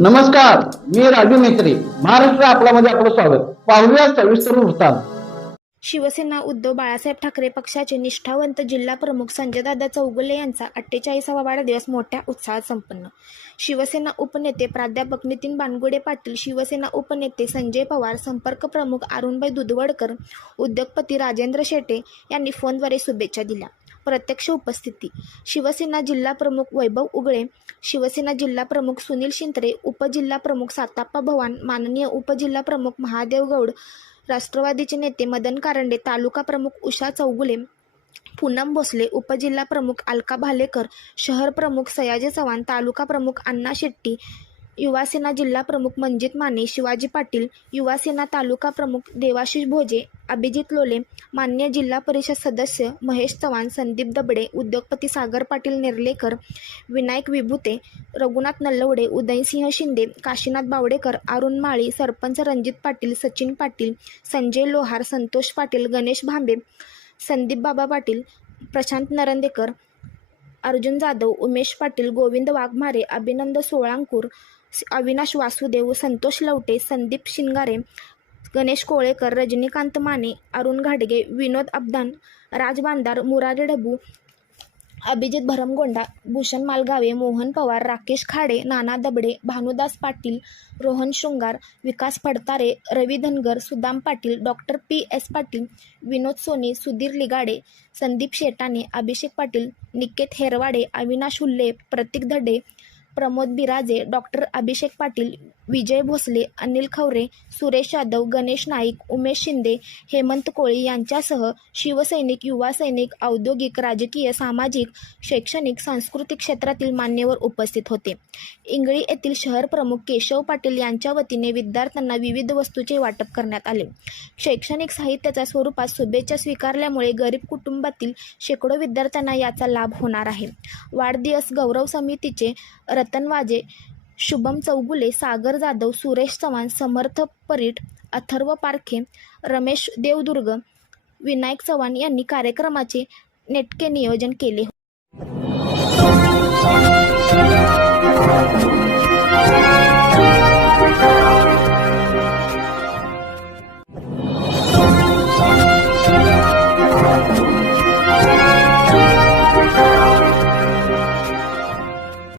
नमस्कार मी राजू मेत्री महाराष्ट्र आपल्यामध्ये आपलं स्वागत. पाहूया सविस्तर वृत्तांत. शिवसेना उद्धव बाळासाहेब ठाकरे पक्षाचे निष्ठावंत जिल्हा प्रमुख संजयदादा चौगुले यांचा अठ्ठेचाळीसावा वाढदिवस मोठ्या उत्साहात संपन्न. शिवसेना उपनेते प्राध्यापक नितीन बानगुडे पाटील शिवसेना उपनेते संजय पवार संपर्क प्रमुख अरुणबाई दुधवडकर उद्योगपती राजेंद्र शेटे यांनी फोनद्वारे शुभेच्छा दिल्या. प्रत्यक्ष उपस्थिती. शिवसेना जिल्हा प्रमुख वैभव उगळे शिवसेना जिल्हा प्रमुख सुनील शिंत्रे उपजिल्हा प्रमुख साताप्पा भवान माननीय उपजिल्हा प्रमुख महादेव गौड राष्ट्रवादीचे नेते मदन कारंडे तालुका प्रमुख उषा चौगुले पूनम भोसले उपजिल्हा प्रमुख अलका भालेकर शहर प्रमुख सयाजी चव्हाण तालुका प्रमुख अण्णा शेट्टी युवासेना जिल्हा प्रमुख मंजित माने शिवाजी पाटील युवासेना तालुका प्रमुख देवाशिष भोजे अभिजित लोले मान्य जिल्हा परिषद सदस्य महेश चव्हाण संदीप दबडे उद्योगपती सागर पाटील नेर्लेकर विनायक विभूते रघुनाथ नल्लवडे उदयसिंह शिंदे काशीनाथ बावडेकर अरुण माळी सरपंच रणजित पाटील सचिन पाटील संजय लोहार संतोष पाटील गणेश भांबे संदीप बाबा पाटील प्रशांत नरंदेकर अर्जुन जाधव उमेश पाटील गोविंद वाघमारे अभिनंद सोळांकूर अविनाश वासुदेव संतोष लवटे संदीप शिंगारे गणेश कोळेकर रजनीकांत माने अरुण घाडगे विनोद अब्दान राज बांदार मुरारी डबू अभिजित भरमगोंडा भूषण मालगावे मोहन पवार राकेश खाडे नाना Dabade Bhanudas Patil Rohan Shringar Vikas Phadtare Ravi Dhangar Sudam Patil doctor P S Patil Vinod Soni Sudhir Ligade Sandeep Shetane Abhishek Patil Niket Herwade Avinash Hulle Pratik Dhade Pramod Biraje doctor Abhishek Patil Vijay Bhosale Anil Khaware Suresh Yadav Ganesh Naik Umesh Shinde Hemant Koli यांच्यासह शिवसैनिक युवा सैनिक औद्योगिक राजकीय सामाजिक शैक्षणिक सांस्कृतिक क्षेत्रातील मान्यवर उपस्थित होते. इंगळी येथील शहर प्रमुख केशव पाटील यांच्या वतीने विद्यार्थ्यांना विविध वस्तूचे वाटप करण्यात आले. शैक्षणिक साहित्याच्या स्वरूपात शुभेच्छा स्वीकारल्यामुळे गरीब कुटुंबातील शेकडो विद्यार्थ्यांना याचा लाभ होणार आहे. वाढदिवस गौरव समितीचे रतनवाजे शुभम चौगुले सागर जाधव सुरेश चव्हाण समर्थ परीट अथर्व पारखे रमेश देवदुर्ग विनायक चव्हाण यांनी कार्यक्रमाचे नेटके नियोजन केले.